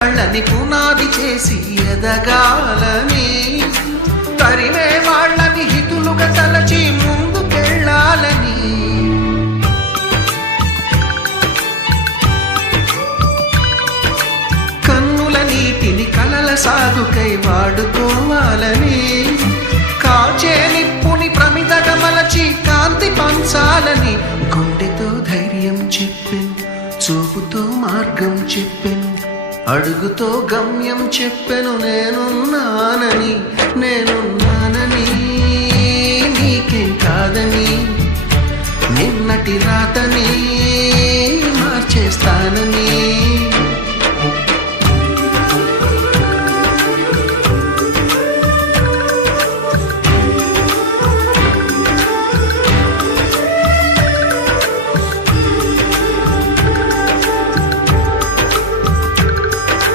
వాళ్ళని పునాది చేసి ఎదగాలని, తరిమే వాళ్ళని హితులుగా తలచి ముందుకెళ్ళాలని, కన్నుల నీటిని కలల సాగుకై వాడుకోవాలని, కాచే నిప్పుని ప్రమిదగా మలచి కాంతి పంచాలని, గుండెతో ధైర్యం చెప్పెను, చూపుతో మార్గం చెప్పెను, అడుగుతో గమ్యం చెప్పెను, నేనున్నానని నీకేం కాదని, నిన్నటి రాతని మార్చేస్తానని.